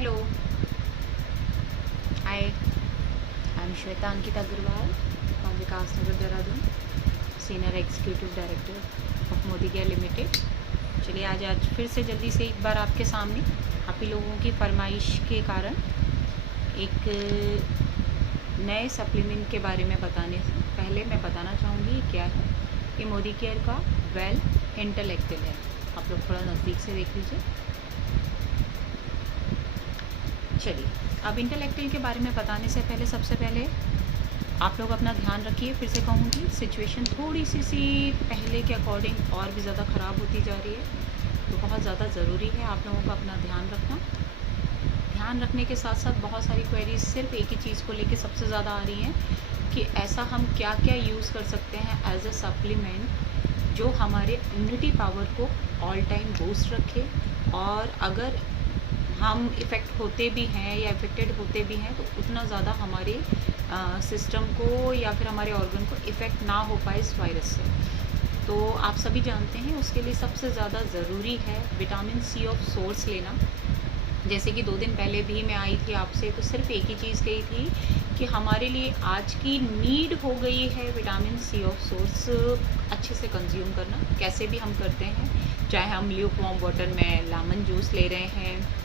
Hello, hi. I'm Shweta Ankit Agarwal from Vikas Nagar Dehradun, Senior Executive Director of Modi care limited. चलिए आज फिर से जल्दी से एक बार आपके सामने आप ही लोगों की फरमाइश के कारण एक नए सप्लीमेंट के बारे में बताने से पहले मैं बताना चाहूँगी क्या है। ये मोदी केयर का वेल इंटेलेक्टिव है। आप लोग थोड़ा नज़दीक से देख लीजिए। चलिए, अब इंटेलेक्टिव के बारे में बताने से पहले सबसे पहले आप लोग अपना ध्यान रखिए। फिर से कहूँगी, सिचुएशन थोड़ी सी पहले के अकॉर्डिंग और भी ज़्यादा ख़राब होती जा रही है, तो बहुत ज़्यादा ज़रूरी है आप लोगों को अपना ध्यान रखना। ध्यान रखने के साथ साथ बहुत सारी क्वेरीज सिर्फ एक ही चीज़ को लेके सबसे ज़्यादा आ रही हैं कि ऐसा हम क्या क्या यूज़ कर सकते हैं एज अ सप्लीमेंट जो हमारे इम्यूनिटी पावर को ऑल टाइम बूस्ट रखे, और अगर हम इफ़ेक्ट होते भी हैं या इफ़ेक्टेड होते भी हैं तो उतना ज़्यादा हमारे सिस्टम को या फिर हमारे ऑर्गन को इफ़ेक्ट ना हो पाए इस वायरस से। तो आप सभी जानते हैं उसके लिए सबसे ज़्यादा ज़रूरी है विटामिन सी ऑफ सोर्स लेना। जैसे कि 2 दिन पहले भी मैं आई थी आपसे, तो सिर्फ एक ही चीज़ कही थी कि हमारे लिए आज की नीड हो गई है विटामिन सी ऑफ सोर्स अच्छे से कंज्यूम करना। कैसे भी हम करते हैं, चाहे हम ल्यूकवार्म वाटर में लेमन जूस ले रहे हैं,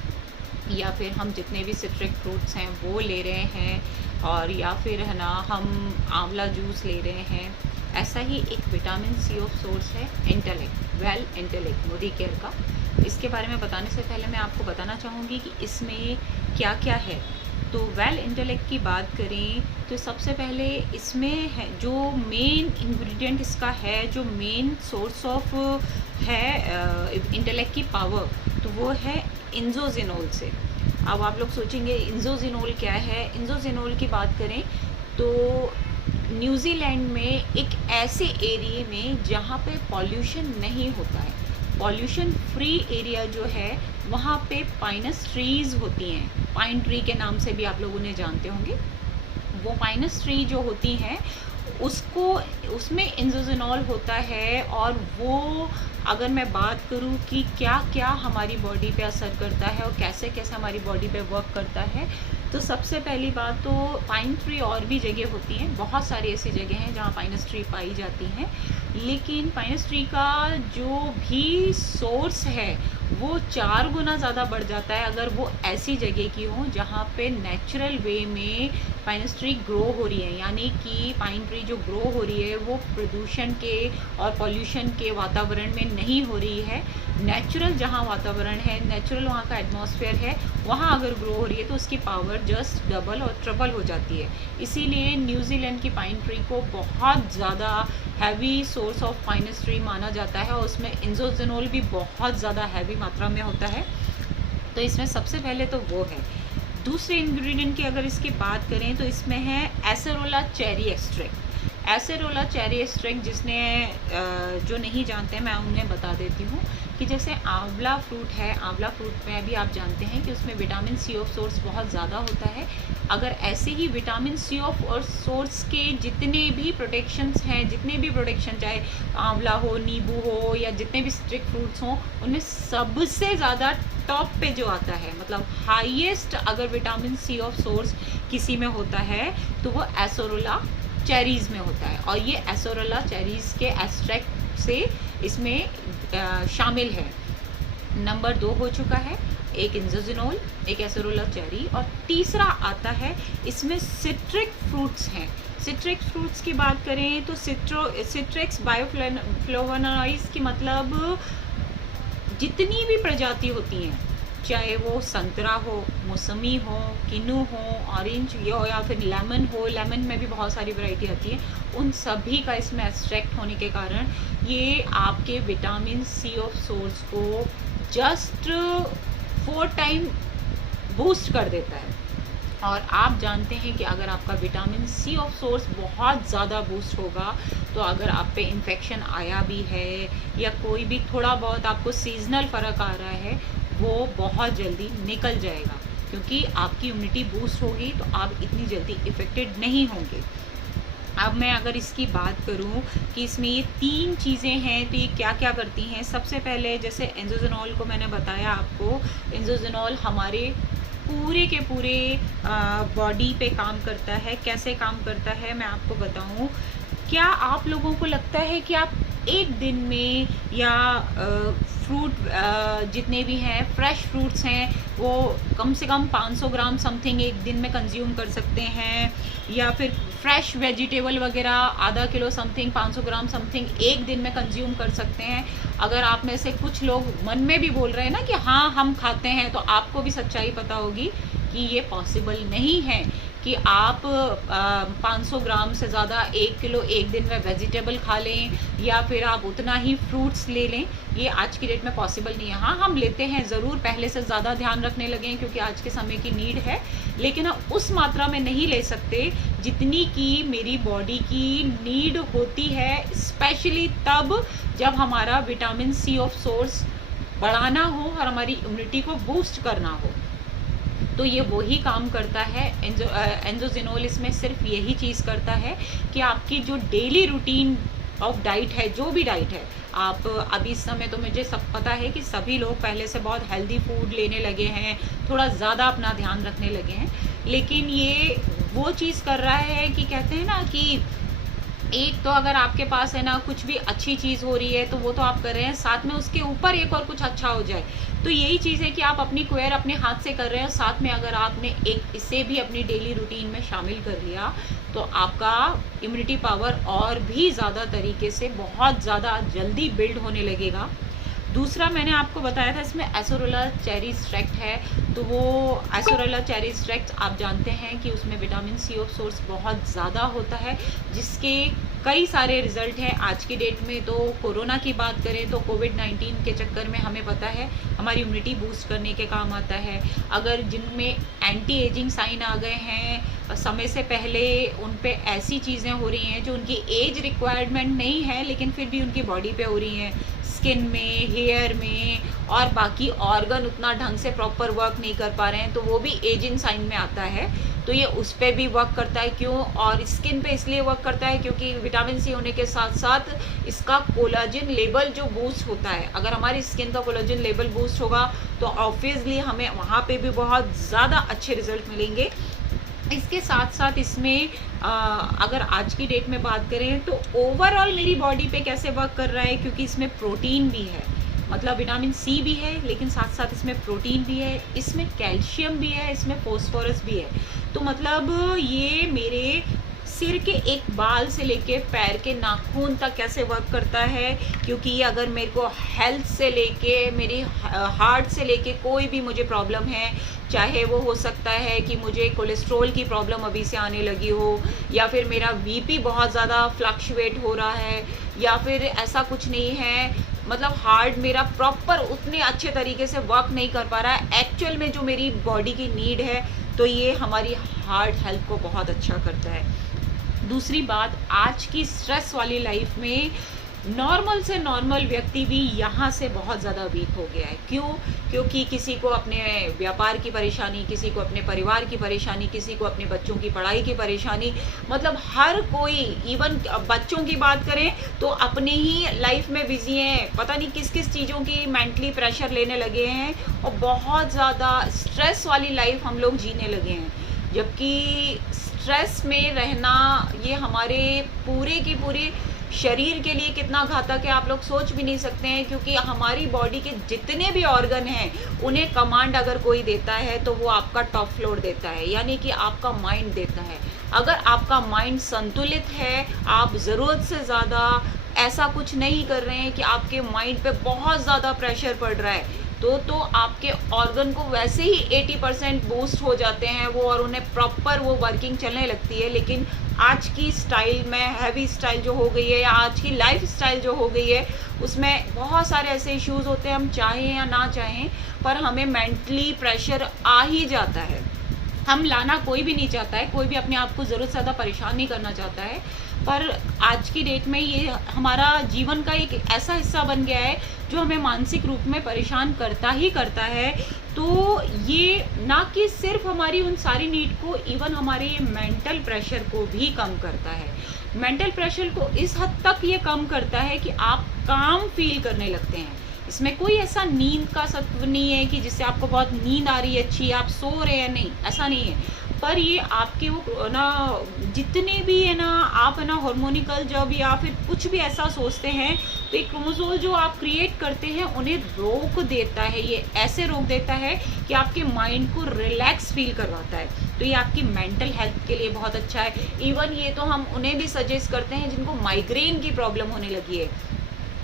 या फिर हम जितने भी सिट्रिक फ्रूट्स हैं वो ले रहे हैं, और या फिर है ना हम आंवला जूस ले रहे हैं। ऐसा ही एक विटामिन सी ऑफ सोर्स है intellect, well intellect Modi care का। इसके बारे में बताने से पहले मैं आपको बताना चाहूँगी कि इसमें क्या क्या है। तो वेल इंटेलेक्ट की बात करें तो सबसे पहले इसमें है जो मेन इंग्रेडिएंट इसका है, जो मेन सोर्स ऑफ है इंटेलेक्ट की पावर, तो वो है इंजोजिनोल से। अब आप लोग सोचेंगे इंजोजिनोल क्या है। इंजोजिनोल की बात करें तो न्यूजीलैंड में एक ऐसे एरिया में जहाँ पे पॉल्यूशन नहीं होता है, पॉल्यूशन फ्री एरिया जो है, वहाँ पे पाइनस ट्रीज़ होती हैं। पाइन ट्री के नाम से भी आप लोग उन्हें जानते होंगे। वो पाइनस ट्री जो होती हैं उसमें इंजोजिनोल होता है। और वो अगर मैं बात करूँ कि क्या क्या हमारी बॉडी पे असर करता है और कैसे कैसे हमारी बॉडी पे वर्क करता है, तो सबसे पहली बात तो पाइन ट्री और भी जगह होती हैं, बहुत सारी ऐसी जगह हैं जहाँ पाइनस ट्री पाई जाती हैं, लेकिन पाइनस ट्री का जो भी सोर्स है वो 4 गुना ज़्यादा बढ़ जाता है अगर वो ऐसी जगह की हो जहाँ पे नेचुरल वे में पाइनस ट्री ग्रो हो रही है। यानी कि पाइन ट्री जो ग्रो हो रही है वो प्रदूषण के और पॉल्यूशन के वातावरण में नहीं हो रही है। नेचुरल जहाँ वातावरण है, नेचुरल वहाँ का एटमॉस्फेयर है, वहाँ अगर ग्रो हो रही है तो उसकी पावर जस्ट डबल और ट्रिपल हो जाती है। इसीलिए न्यूजीलैंड की पाइन ट्री को बहुत ज़्यादा heavy source of Pinus tree माना जाता है, और उसमें इंजोजिनोल भी बहुत ज़्यादा हैवी मात्रा में होता है। तो इसमें सबसे पहले तो वो है। दूसरे इंग्रेडिएंट की अगर इसकी बात करें तो इसमें है acerola cherry extract. Acerola cherry extract जिसने जो नहीं जानते मैं उन्हें बता देती हूँ कि जैसे आंवला फ्रूट है, आंवला फ्रूट में भी आप जानते हैं कि उसमें विटामिन सी ऑफ सोर्स बहुत ज़्यादा होता है। अगर ऐसे ही विटामिन सी ऑफ और सोर्स के जितने भी प्रोटेक्शंस हैं, जितने भी प्रोटेक्शन, चाहे आंवला हो, नींबू हो, या जितने भी स्ट्रिक फ्रूट्स हों, उनमें सबसे ज़्यादा टॉप पे जो आता है, मतलब हाईएस्ट अगर विटामिन सी ऑफ सोर्स किसी में होता है तो वो एसेरोला चेरीज़ में होता है। और ये एसेरोला चेरीज़ के एक्सट्रैक्ट से इसमें शामिल है। नंबर 2 हो चुका है, एक इंजोजिनोल, एक एसेरोला चेरी, और तीसरा आता है इसमें सिट्रिक फ्रूट्स हैं। सिट्रिक फ्रूट्स की बात करें तो सिट्रिक्स बायोफ्लोवोनॉइड्स की मतलब जितनी भी प्रजाति होती हैं, चाहे वो संतरा हो, मौसमी हो, किन्नू हो, ऑरेंज हो, या फिर लेमन हो, लेमन में भी बहुत सारी वैरायटी आती है, उन सभी का इसमें एक्सट्रैक्ट होने के कारण ये आपके विटामिन सी ऑफ सोर्स को जस्ट 4 टाइम बूस्ट कर देता है। और आप जानते हैं कि अगर आपका विटामिन सी ऑफ सोर्स बहुत ज़्यादा बूस्ट होगा तो अगर आप पे इन्फेक्शन आया भी है या कोई भी थोड़ा बहुत आपको सीजनल फ़र्क आ रहा है, वो बहुत जल्दी निकल जाएगा, क्योंकि आपकी इम्यूनिटी बूस्ट होगी तो आप इतनी जल्दी इफ़ेक्टेड नहीं होंगे। अब मैं अगर इसकी बात करूं कि इसमें ये 3 चीज़ें हैं तो ये क्या क्या करती हैं। सबसे पहले जैसे इंजोजिनोल को मैंने बताया आपको, इंजोजिनोल हमारे पूरे के पूरे बॉडी पे काम करता है। कैसे काम करता है मैं आपको बताऊं। क्या आप लोगों को लगता है कि आप एक दिन में या फ्रूट जितने भी हैं फ्रेश फ्रूट्स हैं वो कम से कम 500 ग्राम समथिंग एक दिन में कंज्यूम कर सकते हैं, या फिर फ्रेश वेजिटेबल वगैरह आधा किलो समथिंग 500 ग्राम समथिंग एक दिन में कंज्यूम कर सकते हैं? अगर आप में से कुछ लोग मन में भी बोल रहे हैं ना कि हाँ हम खाते हैं, तो आपको भी सच्चाई पता होगी कि ये पॉसिबल नहीं है कि आप 500 ग्राम से ज़्यादा 1 किलो एक दिन में वेजिटेबल खा लें या फिर आप उतना ही फ्रूट्स ले लें। ये आज की डेट में पॉसिबल नहीं है। हाँ, हम लेते हैं ज़रूर, पहले से ज़्यादा ध्यान रखने लगे हैं क्योंकि आज के समय की नीड है, लेकिन हम उस मात्रा में नहीं ले सकते जितनी कि मेरी बॉडी की नीड होती है, स्पेशली तब जब हमारा विटामिन सी ऑफ सोर्स बढ़ाना हो और हमारी इम्यूनिटी को बूस्ट करना हो। तो ये वही काम करता है। एंजोजिनोल इसमें सिर्फ यही चीज़ करता है कि आपकी जो डेली रूटीन ऑफ डाइट है, जो भी डाइट है, आप अभी इस समय तो मुझे सब पता है कि सभी लोग पहले से बहुत हेल्दी फूड लेने लगे हैं, थोड़ा ज़्यादा अपना ध्यान रखने लगे हैं, लेकिन ये वो चीज़ कर रहा है कि कहते हैं ना कि एक तो अगर आपके पास है ना कुछ भी अच्छी चीज़ हो रही है तो वो तो आप कर रहे हैं, साथ में उसके ऊपर एक और कुछ अच्छा हो जाए। तो यही चीज़ है कि आप अपनी केयर अपने हाथ से कर रहे हैं, साथ में अगर आपने एक इसे भी अपनी डेली रूटीन में शामिल कर लिया तो आपका इम्यूनिटी पावर और भी ज़्यादा तरीके से बहुत ज़्यादा जल्दी बिल्ड होने लगेगा। दूसरा मैंने आपको बताया था इसमें एसोरेला चेरी एक्सट्रैक्ट है, तो वो एसोरेला चेरी एक्सट्रैक्ट आप जानते हैं कि उसमें विटामिन सी ऑफ सोर्स बहुत ज़्यादा होता है, जिसके कई सारे रिजल्ट हैं। आज की डेट में तो कोरोना की बात करें तो कोविड-19 के चक्कर में हमें पता है हमारी इम्यूनिटी बूस्ट करने के काम आता है। अगर जिनमें एंटी एजिंग साइन आ गए हैं समय से पहले, उन पे ऐसी चीज़ें हो रही हैं जो उनकी एज रिक्वायरमेंट नहीं है लेकिन फिर भी उनकी बॉडी पे हो रही हैं, स्किन में, हेयर में, और बाकी ऑर्गन उतना ढंग से प्रॉपर वर्क नहीं कर पा रहे हैं, तो वो भी एजिंग साइन में आता है। तो ये उस पर भी वर्क करता है। क्यों? और स्किन पे इसलिए वर्क करता है क्योंकि विटामिन सी होने के साथ साथ इसका कोलाजन लेवल जो बूस्ट होता है, अगर हमारी स्किन का कोलाजन लेवल बूस्ट होगा तो ऑब्वियसली हमें वहाँ पे भी बहुत ज़्यादा अच्छे रिजल्ट मिलेंगे। इसके साथ साथ इसमें अगर आज की डेट में बात करें तो ओवरऑल मेरी बॉडी पे कैसे वर्क कर रहा है, क्योंकि इसमें प्रोटीन भी है, मतलब विटामिन सी भी है लेकिन साथ साथ इसमें प्रोटीन भी है, इसमें कैल्शियम भी है, इसमें फॉस्फोरस भी है। तो मतलब ये मेरे सिर के एक बाल से लेके पैर के नाखून तक कैसे वर्क करता है, क्योंकि ये अगर मेरे को हेल्थ से लेके, मेरी हार्ट से लेके कोई भी मुझे प्रॉब्लम है, चाहे वो हो सकता है कि मुझे कोलेस्ट्रॉल की प्रॉब्लम अभी से आने लगी हो, या फिर मेरा बीपी बहुत ज़्यादा फ्लक्चुएट हो रहा है, या फिर ऐसा कुछ नहीं है, मतलब हार्ट मेरा प्रॉपर उतने अच्छे तरीके से वर्क नहीं कर पा रहा है एक्चुअल में जो मेरी बॉडी की नीड है, तो ये हमारी हार्ट हेल्थ को बहुत अच्छा करता है। दूसरी बात, आज की स्ट्रेस वाली लाइफ में नॉर्मल से नॉर्मल व्यक्ति भी यहाँ से बहुत ज़्यादा वीक हो गया है। क्यों? क्योंकि किसी को अपने व्यापार की परेशानी, किसी को अपने परिवार की परेशानी, किसी को अपने बच्चों की पढ़ाई की परेशानी, मतलब हर कोई, इवन बच्चों की बात करें तो अपने ही लाइफ में बिजी हैं, पता नहीं किस किस चीज़ों की मेंटली प्रेशर लेने लगे हैं और बहुत ज़्यादा स्ट्रेस वाली लाइफ हम लोग जीने लगे हैं। जबकि स्ट्रेस में रहना ये हमारे पूरे की पूरी शरीर के लिए कितना घातक है आप लोग सोच भी नहीं सकते हैं, क्योंकि हमारी बॉडी के जितने भी ऑर्गन हैं उन्हें कमांड अगर कोई देता है तो वो आपका टॉप फ्लोर देता है, यानी कि आपका माइंड देता है। अगर आपका माइंड संतुलित है, आप ज़रूरत से ज़्यादा ऐसा कुछ नहीं कर रहे हैं कि आपके माइंड पे बहुत ज़्यादा प्रेशर पड़ रहा है, तो आपके ऑर्गन को वैसे ही 80% बूस्ट हो जाते हैं वो, और उन्हें प्रॉपर वो वर्किंग चलने लगती है। लेकिन आज की स्टाइल में हैवी स्टाइल जो हो गई है, या आज की लाइफ स्टाइल जो हो गई है, उसमें बहुत सारे ऐसे इश्यूज होते हैं, हम चाहें या ना चाहें पर हमें मेंटली प्रेशर आ ही जाता है। हम लाना कोई भी नहीं चाहता है, कोई भी अपने आप को ज़रूरत से ज़्यादा परेशान नहीं करना चाहता है, पर आज की डेट में ये हमारा जीवन का एक ऐसा हिस्सा बन गया है जो हमें मानसिक रूप में परेशान करता ही करता है। तो ये ना कि सिर्फ हमारी उन सारी नीड को, इवन हमारे ये मेंटल प्रेशर को भी कम करता है। मेंटल प्रेशर को इस हद तक ये कम करता है कि आप काम फील करने लगते हैं। इसमें कोई ऐसा नींद का सत्व नहीं है कि जिससे आपको बहुत नींद आ रही है अच्छी, आप सो रहे हैं, नहीं, ऐसा नहीं है। पर ये आपके वो ना जितने भी है ना आप है ना हार्मोनिकल जब या फिर कुछ भी ऐसा सोचते हैं, तो एक क्रोमोसोम जो आप क्रिएट करते हैं उन्हें रोक देता है। ये ऐसे रोक देता है कि आपके माइंड को रिलैक्स फील करवाता है। तो ये आपकी मेंटल हेल्थ के लिए बहुत अच्छा है। इवन ये तो हम उन्हें भी सजेस्ट करते हैं जिनको माइग्रेन की प्रॉब्लम होने लगी है।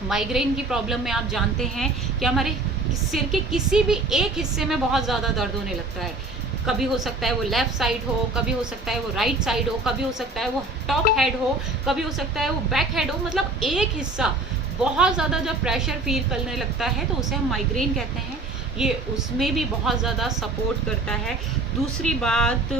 माइग्रेन की प्रॉब्लम में आप जानते हैं कि हमारे सिर के किसी भी एक हिस्से में बहुत ज़्यादा दर्द होने लगता है। कभी हो सकता है वो लेफ्ट साइड हो, कभी हो सकता है वो राइट साइड हो, कभी हो सकता है वो टॉप हेड हो, कभी हो सकता है वो बैक हेड हो। मतलब एक हिस्सा बहुत ज़्यादा जब प्रेशर फील करने लगता है तो उसे हम माइग्रेन कहते हैं। ये उसमें भी बहुत ज़्यादा सपोर्ट करता है। दूसरी बात,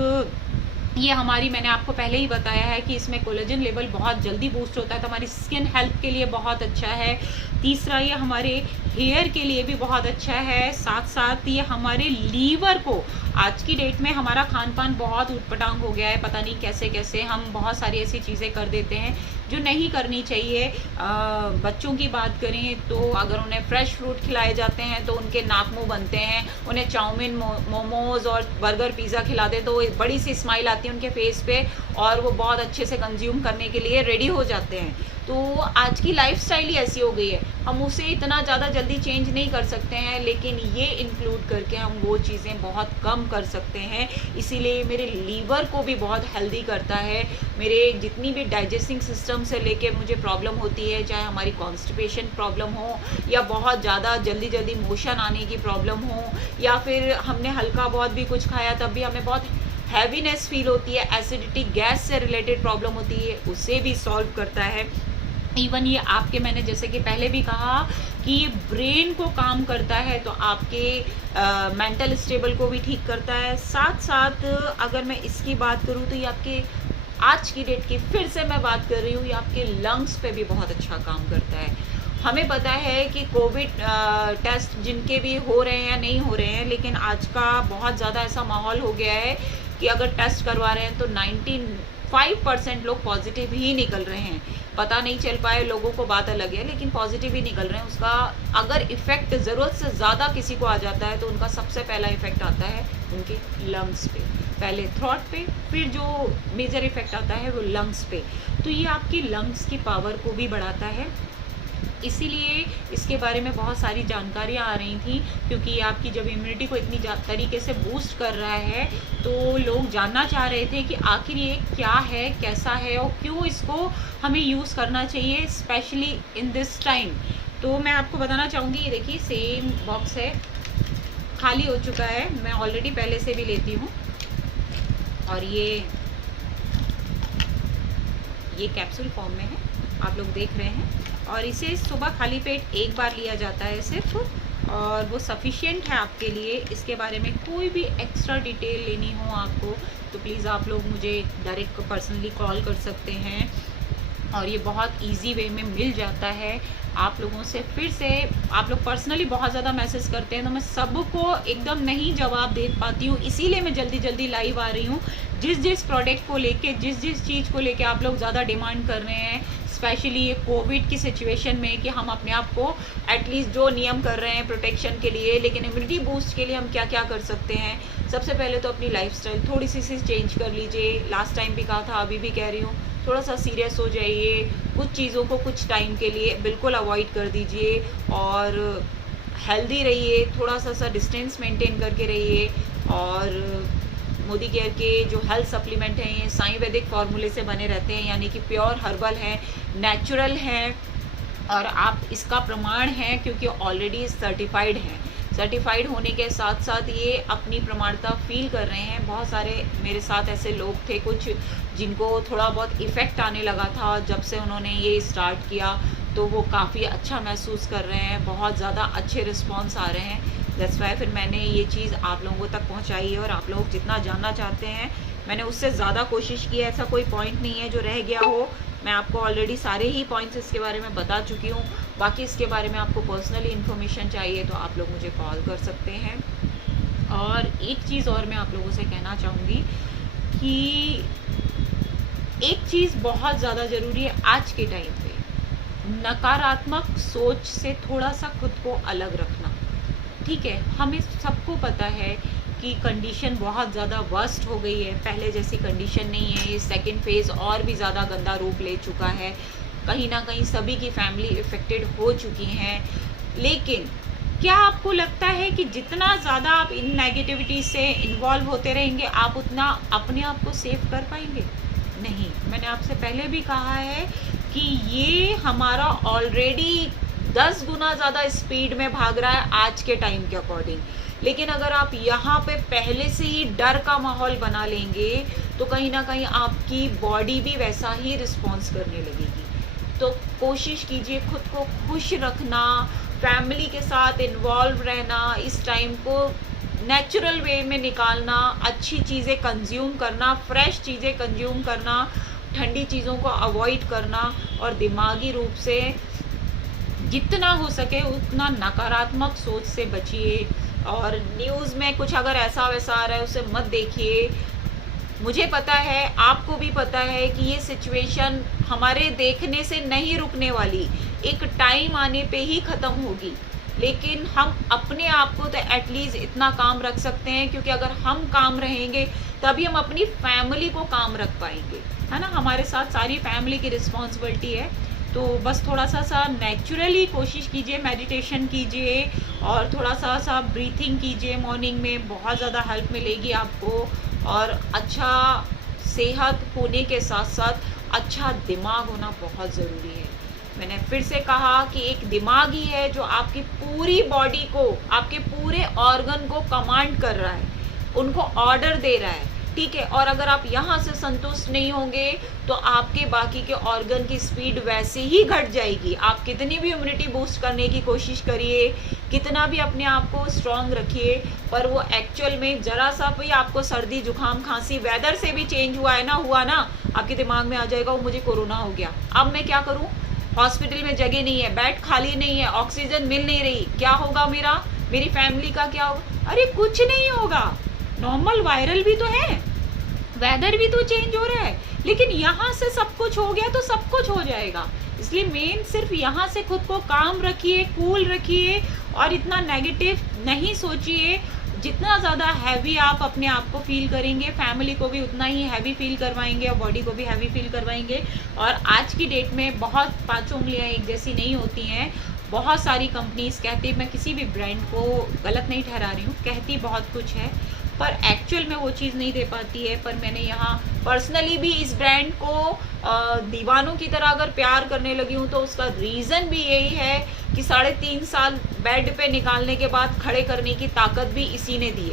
ये हमारी, मैंने आपको पहले ही बताया है कि इसमें कोलेजन लेवल बहुत जल्दी बूस्ट होता है, तो हमारी स्किन हेल्थ के लिए बहुत अच्छा है। तीसरा, ये हमारे हेयर के लिए भी बहुत अच्छा है। साथ साथ ये हमारे लीवर को, आज की डेट में हमारा खान पान बहुत ऊटपटांग हो गया है, पता नहीं कैसे कैसे हम बहुत सारी ऐसी चीज़ें कर देते हैं जो नहीं करनी चाहिए। बच्चों की बात करें तो अगर उन्हें फ्रेश फ्रूट खिलाए जाते हैं तो उनके नाक मुंह बनते हैं। उन्हें चाउमीन, मोमोज और बर्गर, पिज़्ज़ा खिला दें तो बड़ी सी स्माइल आती है उनके फेस पे और वो बहुत अच्छे से कंज्यूम करने के लिए रेडी हो जाते हैं। तो आज की लाइफस्टाइल ही ऐसी हो गई है, हम उसे इतना ज़्यादा जल्दी चेंज नहीं कर सकते हैं, लेकिन ये इंक्लूड करके हम वो चीज़ें बहुत कम कर सकते हैं। इसीलिए मेरे लीवर को भी बहुत हेल्दी करता है। मेरे जितनी भी डाइजेस्टिंग सिस्टम से लेके मुझे प्रॉब्लम होती है, चाहे हमारी कॉन्स्टिपेशन प्रॉब्लम हो या बहुत ज़्यादा जल्दी जल्दी मोशन आने की प्रॉब्लम हो, या फिर हमने हल्का बहुत भी कुछ खाया तब भी हमें बहुत हैवीनेस फील होती है, एसिडिटी, गैस से रिलेटेड प्रॉब्लम होती है, उसे भी सॉल्व करता है। इवन ये आपके, मैंने जैसे कि पहले भी कहा कि ये ब्रेन को काम करता है, तो आपके मेंटल स्टेबल को भी ठीक करता है। साथ साथ अगर मैं इसकी बात करूँ तो ये आपके आज की डेट की, फिर से मैं बात कर रही हूँ, ये आपके लंग्स पे भी बहुत अच्छा काम करता है। हमें पता है कि कोविड टेस्ट जिनके भी हो रहे हैं या नहीं हो रहे हैं, लेकिन आज का बहुत ज़्यादा ऐसा माहौल हो गया है कि अगर टेस्ट करवा रहे हैं तो 95% लोग पॉजिटिव ही निकल रहे हैं। पता नहीं चल पाए लोगों को, बात अलग है, लेकिन पॉजिटिव ही निकल रहे हैं। उसका अगर इफ़ेक्ट ज़रूरत से ज़्यादा किसी को आ जाता है तो उनका सबसे पहला इफ़ेक्ट आता है उनके लंग्स पे, पहले थ्रोट पे, फिर जो मेजर इफ़ेक्ट आता है वो लंग्स पे। तो ये आपकी लंग्स की पावर को भी बढ़ाता है। इसीलिए इसके बारे में बहुत सारी जानकारियाँ आ रही थी, क्योंकि आपकी जब इम्यूनिटी को इतनी तरीके से बूस्ट कर रहा है तो लोग जानना चाह रहे थे कि आखिर ये क्या है, कैसा है और क्यों इसको हमें यूज़ करना चाहिए, स्पेशली इन दिस टाइम। तो मैं आपको बताना चाहूँगी, ये देखिए सेम बॉक्स है, खाली हो चुका है, मैं ऑलरेडी पहले से भी लेती हूँ। और ये कैप्सूल फॉर्म में है, आप लोग देख रहे हैं। और इसे सुबह खाली पेट एक बार लिया जाता है सिर्फ, और वो सफिशिएंट है आपके लिए। इसके बारे में कोई भी एक्स्ट्रा डिटेल लेनी हो आपको तो प्लीज़ आप लोग मुझे डायरेक्ट पर्सनली कॉल कर सकते हैं, और ये बहुत इजी वे में मिल जाता है आप लोगों से। फिर से आप लोग पर्सनली बहुत ज़्यादा मैसेज करते हैं तो मैं सबको एकदम नहीं जवाब दे पाती हूँ, इसीलिए मैं जल्दी जल्दी लाइव आ रही हूँ। जिस प्रोडक्ट को लेके, जिस चीज़ को लेके आप लोग ज़्यादा डिमांड कर रहे हैं, स्पेशली ये कोविड की सिचुएशन में, कि हम अपने आप को एटलीस्ट जो नियम कर रहे हैं प्रोटेक्शन के लिए, लेकिन इम्यूनिटी बूस्ट के लिए हम क्या क्या कर सकते हैं। सबसे पहले तो अपनी लाइफस्टाइल थोड़ी सी चेंज कर लीजिए। लास्ट टाइम भी कहा था, अभी भी कह रही हूँ, थोड़ा सा सीरियस हो जाइए। कुछ चीज़ों को कुछ टाइम के लिए बिल्कुल अवॉइड कर दीजिए और हेल्दी रहिए, थोड़ा सा डिस्टेंस मेंटेन करके रहिए। और मोदी केयर के जो हेल्थ सप्लीमेंट हैं ये आयुर्वेदिक फार्मूले से बने रहते हैं, यानी कि प्योर हर्बल हैं, नेचुरल हैं, और आप इसका प्रमाण है क्योंकि ऑलरेडी सर्टिफाइड हैं। सर्टिफाइड होने के साथ साथ ये अपनी प्रमाणता फील कर रहे हैं। बहुत सारे मेरे साथ ऐसे लोग थे कुछ जिनको थोड़ा बहुत इफ़ेक्ट आने लगा था जब से उन्होंने ये स्टार्ट किया, तो वो काफ़ी अच्छा महसूस कर रहे हैं, बहुत ज़्यादा अच्छे रिस्पॉन्स आ रहे हैं। दैट्स वाई फिर मैंने ये चीज़ आप लोगों तक पहुंचाई है, और आप लोग जितना जानना चाहते हैं मैंने उससे ज़्यादा कोशिश की है। ऐसा कोई पॉइंट नहीं है जो रह गया हो, मैं आपको ऑलरेडी सारे ही पॉइंट्स इसके बारे में बता चुकी हूँ। बाकी इसके बारे में आपको पर्सनली इन्फॉर्मेशन चाहिए तो आप लोग मुझे कॉल कर सकते हैं। और एक चीज़ और मैं आप लोगों से कहना चाहूँगी कि एक चीज़ बहुत ज़्यादा ज़रूरी है आज के टाइम पे, नकारात्मक सोच से थोड़ा सा खुद को अलग रखना। ठीक है, हमें सबको पता है कि कंडीशन बहुत ज़्यादा वर्स्ट हो गई है, पहले जैसी कंडीशन नहीं है, ये सेकंड फेज़ और भी ज़्यादा गंदा रूप ले चुका है, कहीं ना कहीं सभी की फैमिली इफ़ेक्टेड हो चुकी हैं। लेकिन क्या आपको लगता है कि जितना ज़्यादा आप इन नेगेटिविटी से इन्वॉल्व होते रहेंगे आप उतना अपने आप को सेव कर पाएंगे? नहीं। मैंने आपसे पहले भी कहा है कि ये हमारा ऑलरेडी 10 गुना ज़्यादा स्पीड में भाग रहा है आज के टाइम के अकॉर्डिंग। लेकिन अगर आप यहाँ पे पहले से ही डर का माहौल बना लेंगे तो कहीं ना कहीं आपकी बॉडी भी वैसा ही रिस्पॉन्स करने लगेगी। तो कोशिश कीजिए खुद को खुश रखना, फैमिली के साथ इन्वॉल्व रहना, इस टाइम को नेचुरल वे में निकालना, अच्छी चीज़ें कंज्यूम करना, फ्रेश चीज़ें कंज्यूम करना, ठंडी चीज़ों को अवॉइड करना और दिमागी रूप से जितना हो सके उतना नकारात्मक सोच से बचिए। और न्यूज़ में कुछ अगर ऐसा वैसा आ रहा है उसे मत देखिए। मुझे पता है, आपको भी पता है कि ये सिचुएशन हमारे देखने से नहीं रुकने वाली, एक टाइम आने पे ही ख़त्म होगी। लेकिन हम अपने आप को तो एटलीस्ट इतना काम रख सकते हैं, क्योंकि अगर हम काम रहेंगे तभी हम अपनी फैमिली को काम रख पाएंगे, है ना। हमारे साथ सारी फैमिली की रिस्पॉन्सिबिलिटी है। तो बस थोड़ा सा नेचुरली कोशिश कीजिए, मेडिटेशन कीजिए और थोड़ा सा ब्रीथिंग कीजिए मॉर्निंग में, बहुत ज़्यादा हेल्प मिलेगी आपको। और अच्छा सेहत होने के साथ साथ अच्छा दिमाग होना बहुत ज़रूरी है। मैंने फिर से कहा कि एक दिमाग ही है जो आपकी पूरी बॉडी को, आपके पूरे ऑर्गन को कमांड कर रहा है, उनको ऑर्डर दे रहा है। ठीक है, और अगर आप यहाँ से संतुष्ट नहीं होंगे तो आपके बाकी के ऑर्गन की स्पीड वैसे ही घट जाएगी। आप कितनी भी इम्यूनिटी बूस्ट करने की कोशिश करिए, कितना भी अपने आप को स्ट्रांग रखिए, पर वो एक्चुअल में ज़रा सा भी आपको सर्दी जुकाम खांसी वेदर से भी चेंज हुआ है ना, हुआ ना, आपके दिमाग में आ जाएगा वो मुझे कोरोना हो गया, अब मैं क्या करूँ, हॉस्पिटल में जगह नहीं है, बेड खाली नहीं है, ऑक्सीजन मिल नहीं रही, क्या होगा मेरा, मेरी फैमिली का क्या होगा? अरे कुछ नहीं होगा, नॉर्मल वायरल भी तो है, वेदर भी तो चेंज हो रहा है, लेकिन यहाँ से सब कुछ हो गया तो सब कुछ हो जाएगा। इसलिए मेन सिर्फ यहाँ से खुद को काम रखिए, कूल रखिए और इतना नेगेटिव नहीं सोचिए। जितना ज़्यादा हैवी आप अपने आप को फील करेंगे, फैमिली को भी उतना ही हैवी फील करवाएंगे और बॉडी को भी हैवी फील करवाएंगे। और आज की डेट में बहुत पाँचों उंगलियाँ एक जैसी नहीं होती हैं। बहुत सारी कंपनीज कहती, मैं किसी भी ब्रांड को गलत नहीं ठहरा रही हूँ, कहती बहुत कुछ है पर एक्चुअल में वो चीज़ नहीं दे पाती है। पर मैंने यहाँ पर्सनली भी इस ब्रांड को दीवानों की तरह अगर प्यार करने लगी हूँ तो उसका रीज़न भी यही है कि 3.5 साल बेड पे निकालने के बाद खड़े करने की ताकत भी इसी ने दी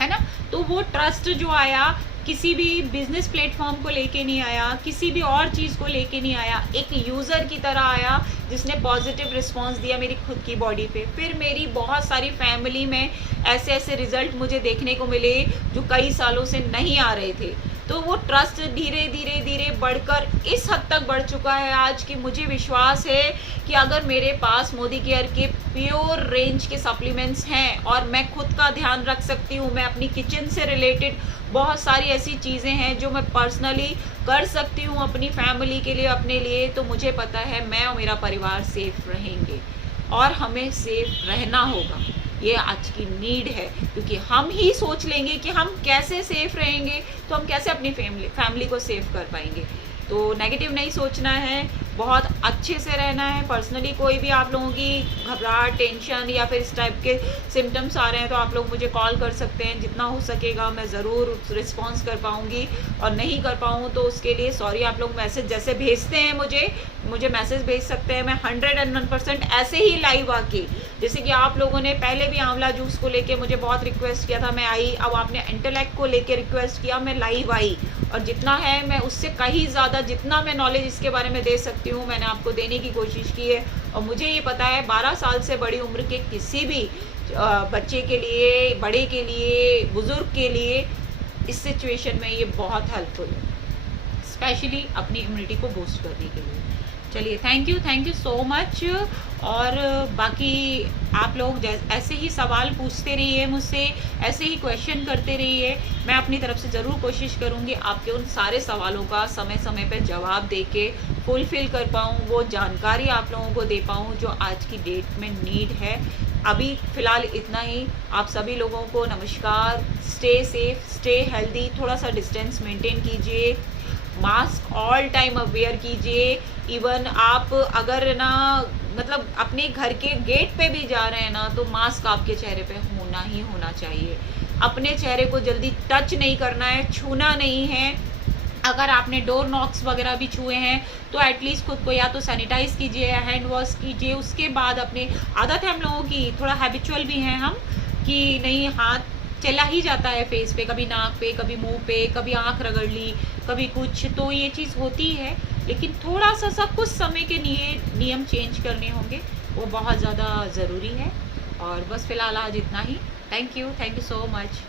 है ना। तो वो ट्रस्ट जो आया किसी भी बिजनेस प्लेटफॉर्म को लेके नहीं आया, किसी भी और चीज़ को लेके नहीं आया, एक यूज़र की तरह आया जिसने पॉजिटिव रिस्पांस दिया मेरी खुद की बॉडी पे। फिर मेरी बहुत सारी फैमिली में ऐसे ऐसे रिजल्ट मुझे देखने को मिले जो कई सालों से नहीं आ रहे थे। तो वो ट्रस्ट धीरे धीरे धीरे बढ़कर इस हद तक बढ़ चुका है आज कि मुझे विश्वास है कि अगर मेरे पास मोदी केयर के प्योर रेंज के सप्लीमेंट्स हैं और मैं खुद का ध्यान रख सकती हूँ, मैं अपनी किचन से रिलेटेड बहुत सारी ऐसी चीज़ें हैं जो मैं पर्सनली कर सकती हूँ अपनी फैमिली के लिए, अपने लिए, तो मुझे पता है मैं और मेरा परिवार सेफ रहेंगे और हमें सेफ रहना होगा। ये आज की नीड है, क्योंकि हम ही सोच लेंगे कि हम कैसे सेफ रहेंगे तो हम कैसे अपनी फैमिली को सेफ कर पाएंगे। तो नेगेटिव नहीं सोचना है, बहुत अच्छे से रहना है। पर्सनली कोई भी आप लोगों की घबराहट, टेंशन या फिर इस टाइप के सिम्टम्स आ रहे हैं तो आप लोग मुझे कॉल कर सकते हैं। जितना हो सकेगा मैं ज़रूर रिस्पॉन्स कर पाऊँगी और नहीं कर पाऊँ तो उसके लिए सॉरी। आप लोग मैसेज जैसे भेजते हैं मुझे मैसेज भेज सकते हैं। मैं 101% ऐसे ही लाइव आके, जैसे कि आप लोगों ने पहले भी आंवला जूस को लेके मुझे बहुत रिक्वेस्ट किया था, मैं आई। अब आपने इंटेलेक्ट को लेके रिक्वेस्ट किया, मैं लाइव आई। और जितना है मैं उससे कहीं ज़्यादा जितना मैं नॉलेज इसके बारे में दे सकती हूँ मैंने आपको देने की कोशिश की है। और मुझे ये पता है 12 साल से बड़ी उम्र के किसी भी बच्चे के लिए, बड़े के लिए, बुज़ुर्ग के लिए इस सिचुएशन में ये बहुत हेल्पफुल है, स्पेशली अपनी इम्यूनिटी को बूस्ट करने के लिए। चलिए, थैंक यू सो मच। और बाकी आप लोग ऐसे ही सवाल पूछते रहिए मुझसे, ऐसे ही क्वेश्चन करते रहिए। मैं अपनी तरफ से ज़रूर कोशिश करूँगी आपके उन सारे सवालों का समय समय पे जवाब दे के फुलफ़िल कर पाऊँ, वो जानकारी आप लोगों को दे पाऊँ जो आज की डेट में नीड है। अभी फ़िलहाल इतना ही। आप सभी लोगों को नमस्कार। स्टे सेफ, स्टे हेल्दी, थोड़ा सा डिस्टेंस मेंटेन कीजिए, मास्क ऑल टाइम आप वेयर कीजिए। इवन आप अगर ना मतलब अपने घर के गेट पे भी जा रहे हैं ना, तो मास्क आपके चेहरे पे होना ही होना चाहिए। अपने चेहरे को जल्दी टच नहीं करना है, छूना नहीं है। अगर आपने डोर नॉक्स वगैरह भी छुए हैं तो एटलीस्ट खुद को या तो सैनिटाइज कीजिए, हैंड वॉश कीजिए। उसके बाद अपने आदत है हम लोगों की, थोड़ा हैबिचुअल भी हैं हम, कि नहीं हाथ चला ही जाता है फेस पे, कभी नाक पे, कभी मुंह पे, कभी आंख रगड़ ली, कभी कुछ, तो ये चीज़ होती है। लेकिन थोड़ा सा कुछ समय के लिए नियम चेंज करने होंगे, वो बहुत ज़्यादा ज़रूरी है। और बस फिलहाल आज इतना ही। Thank you so much.